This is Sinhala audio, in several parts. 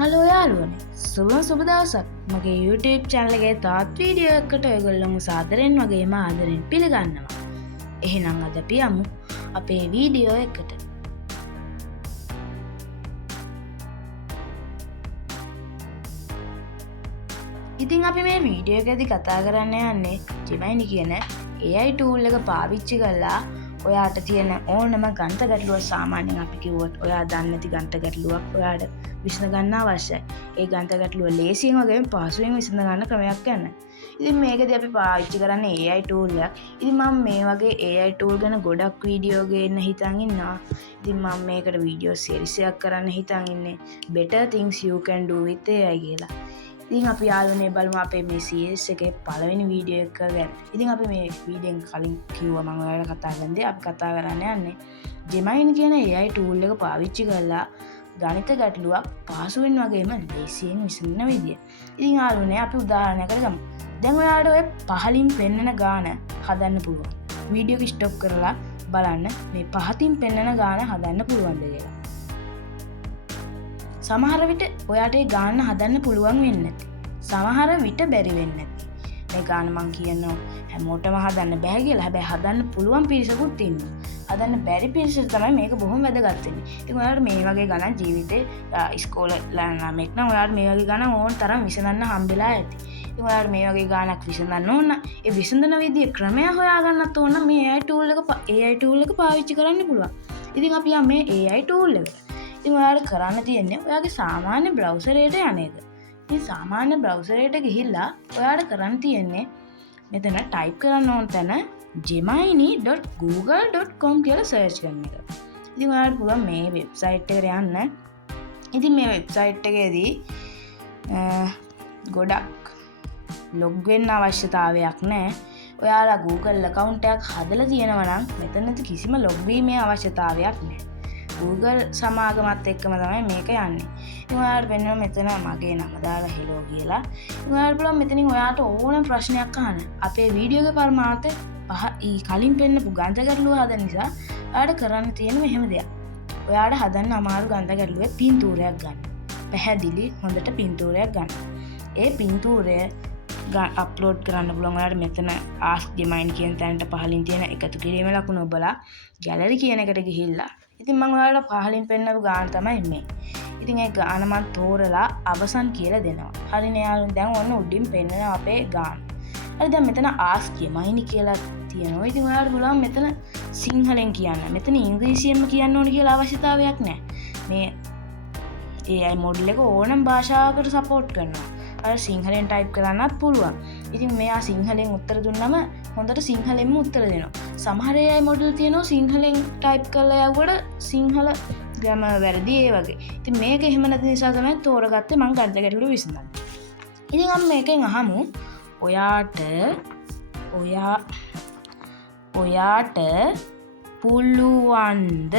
හලෝ යාළුවනේ සුබ දවසක් මගේ YouTube channel එකේ තවත් වීඩියෝ එකකට ඔයගොල්ලෝම සාදරයෙන් වගේම ආදරෙන් පිළිගන්නවා. එහෙනම් අද අපි යමු අපේ වීඩියෝ එකට. ඉතින් අපි මේ වීඩියෝ එකේදී කතා කරන්න යන්නේ Gemini කියන AI tool එක පාවිච්චි කරලා ඔයාට තියෙන ඕනම ගණිත ගැටලුවක් සාමාන්‍යයෙන් අපි කිව්වොත් ඔයා දන්නේ නැති ගණිත ගැටලුවක් ඔයාට විසඳ ගන්න අවශ්‍යයි. ඒ ගණිත ගැටලුව ලේසියෙන් වගේම පහසුවෙන් විසඳ ගන්න ක්‍රමයක් ගන්න. ඉතින් මේකදී අපි පාවිච්චි කරන්නේ AI tool එකක්. ඉතින් මම මේ වගේ AI tool ගැන ගොඩක් වීඩියෝ ගේන්න හිතන් ඉන්නවා. ඉතින් මම මේකට වීඩියෝ සීරීස් එකක් කරන්න හිතන් ඉන්නේ better things you can do with AI කියලා. ඉතින් අපි යාළුවනේ බලමු අපේ මේ CS එකේ පළවෙනි වීඩියෝ එක ගැන. ඉතින් අපි මේ වීඩියෝෙන් කලින් කිව්වා මම ඔයාලට කතා කරන්නේ අපි කතා කරන්න යන්නේ Gemini කියන AI tool එක පාවිච්චි කරලා ගණිත ගැටලුවක් පහසුවෙන් වගේම ලේසියෙන් විසඳන විදිය. ඉතින් යාළුවනේ අපි උදාහරණයකට ගමු. දැන් ඔයාලට ඔය පහලින් පෙන්නන ගාන හදන්න පුළුවන්. වීඩියෝ එක ස්ටොප් කරලා බලන්න මේ පහතින් පෙන්නන ගාන හදන්න පුළුවන්ද කියලා. සමහර විට ඔයාට ඒ ගාන හදන්න පුළුවන් වෙන්නේ නැති. සමහර විට බැරි වෙන්නේ නැති. මේ ගාන මං කියනවා හැමෝටම හදන්න බෑ කියලා. හැබැයි හදන්න පුළුවන් පිරිසකුත් ඉන්නවා. හදන්න බැරි පිරිසට තමයි මේක බොහොම වැදගත් වෙන්නේ. ඉතින් ඔයාලට මේ වගේ ගණන් ජීවිතේ ඉස්කෝලේ ළමෙක් නම් ඔයාලට මේ වගේ ගණන් ඕන තරම් විසඳන්න හම්බෙලා ඇති. ඉතින් ඔයාලට මේ වගේ ගානක් විසඳන්න ඕන නම් ඒ විසඳන විදිය ක්‍රමය හොයාගන්නත් ඕන නම් මේ AI tool එක පාවිච්චි කරන්න පුළුවන්. ඉතින් අපි යමු මේ AI tool එකට. ඉතින් ඔයාලට කරන්න තියෙන්නේ ඔයාගේ සාමාන්‍ය බ්‍රවුසර් එකට යන එක. ඉතින් සාමාන්‍ය බ්‍රවුසර් එකට ගිහිල්ලා ඔයාලට කරන්න තියෙන්නේ මෙතන ටයිප් කරන්න ඕන තැන gemini.google.com කියලා සර්ච් කරන එක. ඉතින් ඔයාලට පුළුවන් මේ වෙබ්සයිට් එකට යන්න. ඉතින් මේ වෙබ්සයිට් එකේදී ගොඩක් ලොග් වෙන්න අවශ්‍යතාවයක් නැහැ. ඔයාලා Google account එකක් හදලා තියෙනවා නම් මෙතනදී කිසිම ලොග් වීමේ අවශ්‍යතාවයක් නැහැ. Google සමාගමත් එක්කම තමයි මේක යන්නේ. ඉතින් ඔයාලට වෙනවා මෙතන මගේ නම දාලා hello කියලා. ඉතින් ඔයාලට පුළුවන් මෙතනින් ඔයාට ඕනම ප්‍රශ්නයක් අහන්න. අපේ වීඩියෝ එකේ පරමාර්ථය කලින් පෙන්නපු ගණිත ගැටලුව හදන නිසා ඔයාලට කරන්න තියෙන මෙහෙම දෙයක්. ඔයාලට හදන්න අමාරු ගණිත ගැටලුවේ පින්තූරයක් ගන්න. පැහැදිලි හොඳට පින්තූරයක් ගන්න. ඒ පින්තූරය අප්ලෝඩ් කරන්න පුළුවන් ඔයාලට මෙතන ask Gemini කියන තැනට පහලින් තියෙන එකතු කිරීමේ ලකුණ ඔබලා gallery කියන එකට ගිහිල්ලා ඉතින් මම ඔයාලට පහලින් පෙන්නපු ගාන තමයි මේ. ඉතින් ඒ ගාන මම තෝරලා අවසන් කියලා දෙනවා. හරිනේ යාළුවෝ දැන් ඔන්න උඩින් පෙන්නන අපේ ගාන. හරි දැන් මෙතන ask Gemini කියලා තියෙනවා. ඉතින් ඔයාලට පුළුවන් මෙතන සිංහලෙන් කියන්න. මෙතන ඉංග්‍රීසියෙන්ම කියන්න ඕන කියලා අවශ්‍යතාවයක් නැහැ. මේ AI මොඩල් එක ඕනම භාෂාවකට සපෝට් කරනවා. අර සිංහලෙන් ටයිප් කරන්නත් පුළුවන්. ඉතින් මෙයා සිංහලෙන් උත්තර දුන්නම හොඳට සිංහලෙන්ම උත්තර දෙනවා. සමහර AI මොඩල් තියෙනවා සිංහලෙන් ටයිප් කරලා යවුවට සිංහල ග්‍රැමර් වැරදි ඒ වගේ. ඉතින් මේක එහෙම නැති නිසා තමයි තෝරගත්තේ මම ගණිත ගැටලුව විසඳන්න. ඉතින් අපි මේකෙන් අහමු ඔයාට පුළුවන්ද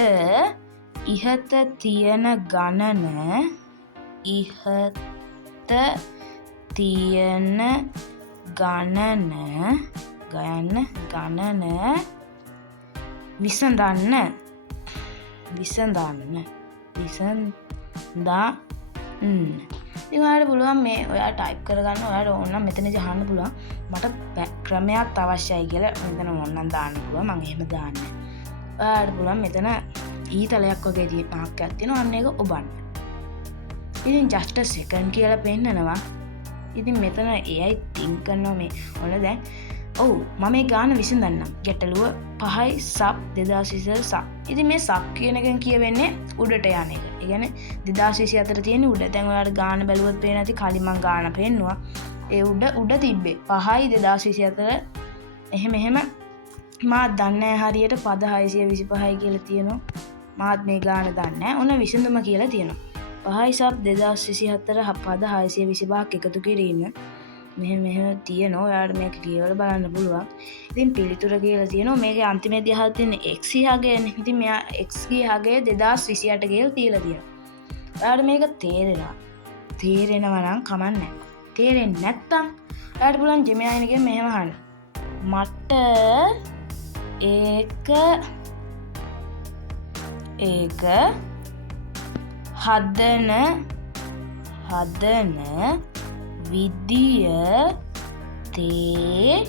ඉහත තියෙන ගණන විසඳන්න. ඉතින් ඔයාලට පුළුවන් මේ ඔයා ටයිප් කරගන්න. ඔයාලට ඕන නම් මෙතනදී අහන්න පුළුවන් මට ක්‍රමයක් අවශ්‍යයි කියලා. මෙතන ඕනනම් දාන්න පුළුවන්. මම එහෙම දාන්නේ. ඔයාලට පුළුවන් මෙතන ඊතලයක් වගේ මාක්කයක් තියෙනවා. අන්න ඒක ඔබන්න. ඉතින් just a second කියලා පෙන්නනවා. ඉතින් මෙතන AI think කරනවා මේ ඔන්න දැන් ඔව් මම මේ ගාන විසඳන්නම්. ගැටලුව 5යි sub 2024 sub. ඉතින් මේ sub කියන එකෙන් කියවෙන්නේ උඩට යන එක. ඒ කියන්නේ 2024 තියෙන උඩ. දැන් ඔයාලට ගාන බැලුවොත් පේන ඇති කලින් මම ගාන පෙන්නුවා. ඒ උඩ තිබ්බේ 5යි 2024 එහෙම මාත් දන්නේ හරියට පද 625යි කියලා තියෙනවා. මාත් මේ ගාන දන්නේ නැහැ. ඔන්න විසඳුම කියලා තියෙනවා. 5යි sub 2024 පද 625ක් එකතු කිරීම මෙහෙම තියෙනවා. ඔයාලට මේක කියවලා බලන්න පුළුවන්. ඉතින් පිළිතුර කියලා තියෙනවා. මේකේ අන්තිමේදී අහලා තියෙන x යගයනේ. ඉතින් මෙයා x යගය 2028 කියලා තියලා තියෙනවා. ඔයාලට මේක තේරෙනවා නම් කමන්නේ. තේරෙන්නේ නැත්නම් ඔයාලට පුළුවන් Gemini එකෙන් මෙහෙම අහන්න. මට ඒක හදන හදන විදිය තේරුනේ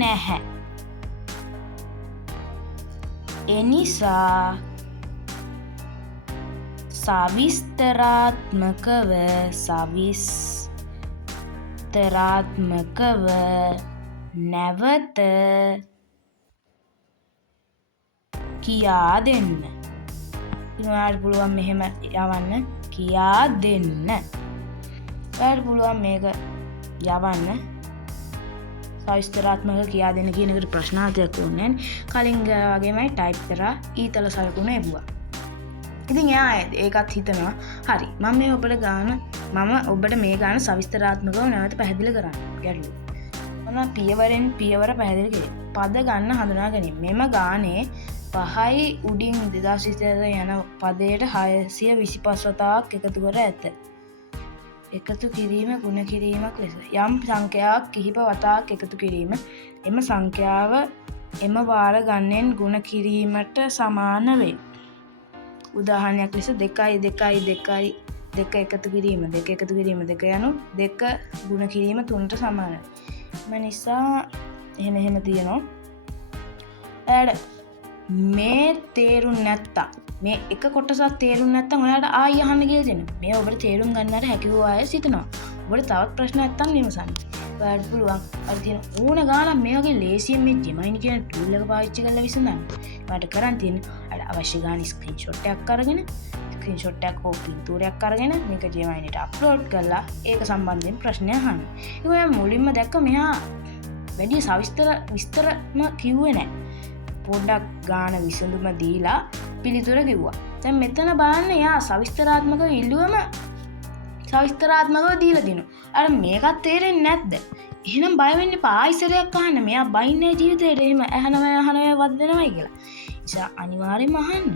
නැහැ. එනිසා සවිස්තරාත්මකව නැවත කියා දෙන්න. ඔයාලට පුළුවන් මෙහෙම යවන්න කියා දෙන්න. ඔයාලට පුළුවන් මේක යවන්න සවිස්තරාත්මක කියා දෙන්න කියන එකට ප්‍රශ්නාර්ථයක් ඕනේ නැහැ. කලින් වගේමයි ටයිප් කරා ඊතල සලකුණ එවුවා. ඉතින් එයා ඒකත් හිතනවා හරි මම මේ ඔබට මේ ගාන සවිස්තරාත්මකව නැවත පැහැදිලි කරන්න ගැටලුව. මම පියවරෙන් පියවර පැහැදිලි කරේ. පද ගන්න හඳුනා ගැනීම. මෙම ගානේ 5යි උඩින් 2020 යන පදයට 625 වතාවක් එකතු කර ඇත. එකතු කිරීම ගුණ කිරීමක් ලෙස යම් සංඛ්‍යාවක් කිහිප වතාවක් එකතු කිරීම එම සංඛ්‍යාව එම වාර ගණනෙන් ගුණ කිරීමට සමාන වේ. උදාහරණයක් ලෙස 2 එකතු කිරීම 2 එකතු කිරීම 2 යනු 2 ගුණ කිරීම 3ට සමානයි. එම නිසා එහෙම තියෙනවා. මේ තේරුම් නැත්තම් මේ එක කොටසක් තේරුම් නැත්තම් ඔයාලට ආයෙ අහන්න කියලා දෙනවා. මේ ඔබට තේරුම් ගන්නට හැකි වූ අය සිතනවා. ඔබට තවත් ප්‍රශ්න නැත්තම් විමසන්න. ඔයාලට පුළුවන් අර තියෙන ඕන ගානක් මේ වගේ ලේසියෙන් මේ Gemini කියන ටූල් එක පාවිච්චි කරලා විසඳන්න. ඔයාලට කරන් තියෙන්නේ අර අවශ්‍ය ගාන ස්ක්‍රීන්ෂොට් එකක් අරගෙන ස්ක්‍රීන්ෂොට් එකක් හෝ පින්තූරයක් අරගෙන මේක Geminiට අප්ලෝඩ් කරලා ඒක සම්බන්ධයෙන් ප්‍රශ්න අහන්න. ඒක ඔයා මුලින්ම දැක්ක මෙහා වැඩි විස්තරම කිව්වේ නැහැ. පොඩ්ඩක් ගාන විසඳුම දීලා පිළිතුර කිව්වා. දැන් මෙතන බලන්න එයා සවිස්තරාත්මකව ඉල්ලුවම සවිස්තරාත්මකව දීලා දිනු. අර මේකත් තේරෙන්නේ නැද්ද? එහෙනම් බය වෙන්න එපා. ආයිසරයක් අහන්න. මෙයා බයින්නේ ජීවිතේට එහෙම අහනවා වදනවයි කියලා. නිසා අනිවාර්යෙන්ම අහන්න.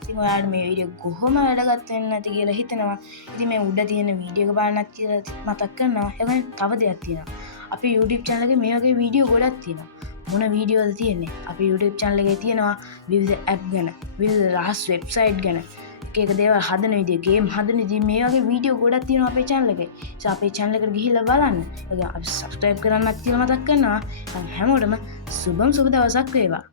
ඉතින් ඔයාලට මේ වීඩියෝ කොහොම වැඩගත් වෙන්නේ නැති කියලා හිතනවා. ඉතින් මේ උඩ තියෙන වීඩියෝ එක බලන්නත් කියලා මතක් කරනවා. ඒ වගේම තව දෙයක් තියෙනවා. අපේ YouTube channel එකේ මේ වගේ වීඩියෝ ගොඩක් තියෙනවා. මොන වීඩියෝද තියෙන්නේ? අපේ YouTube channel එකේ තියෙනවා විවිධ app ගැන, විවිධ රහස් website ගැන, එක දේවල් හදන විදිය, game හදන විදිය මේ වගේ වීඩියෝ ගොඩක් තියෙනවා අපේ channel එකේ. ඒ අපේ channel එකට ගිහිල්ලා බලන්න. ඒ වගේම අපි subscribe කරන්නත් කියලා මතක් කරනවා. හැමෝටම සුබ දවසක් වේවා.